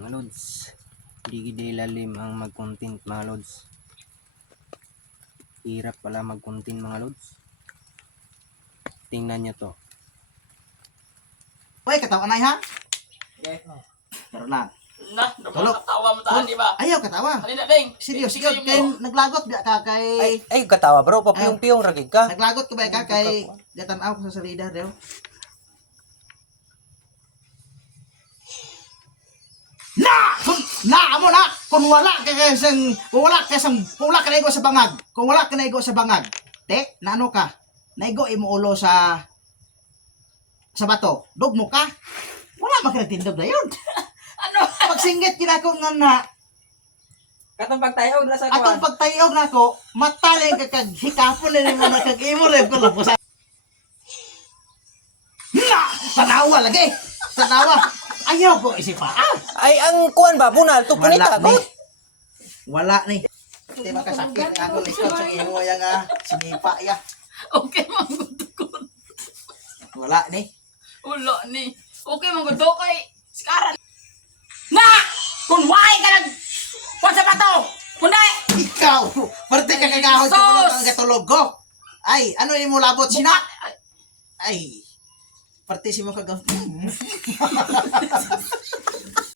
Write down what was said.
mga lods. Hindi gid lalim ang mag-content mga lods. Hirap pala mag-content mga lods. Tingnan nyo to. Uy, katawa na ha? Okay. Pero lang. Na, katawa mo taan, di ba? Ayaw, katawa. Halina, Ding. Serious yun. Kay naglagot ba ka kay... Ay katawa bro, papiyong-piyong ragig ka. Naglagot ka ba ka kay... Gatanaw ko sa salida daw. Na amo na kung wala ka kasang wala ka naigo sa bangag. Kung wala ka naigo sa bangag. Te, na ano ka? Naigo imo ulo sa bato. Dugmo ka. Wala man ka nagtindog na yun. Ano? Pagsinggit kinako nga na Katong pagtayo na sa atong pagtayog nako, mataling ka kag hikapon na mo na kag imo rep ko lang sa. Na, tanawa lagi. Tanawa. Ayaw ko isipa. Ay ang kuan ba bunal to kunita ko. Wala ni. Di ba kasakit nga ako likod sa imo ya nga sinipa ya. Okay, manggutukon. Wala ni. Ulo ni. Okay, manggutok kay Sikaran. Na! Kung why ka nag... Kung sa bato! Kundi! Ikaw, parte ka kagahon sa Sos! bulog ang katulog ko. Ay, ano imo labot sina? Ay, parte si mo kagahon.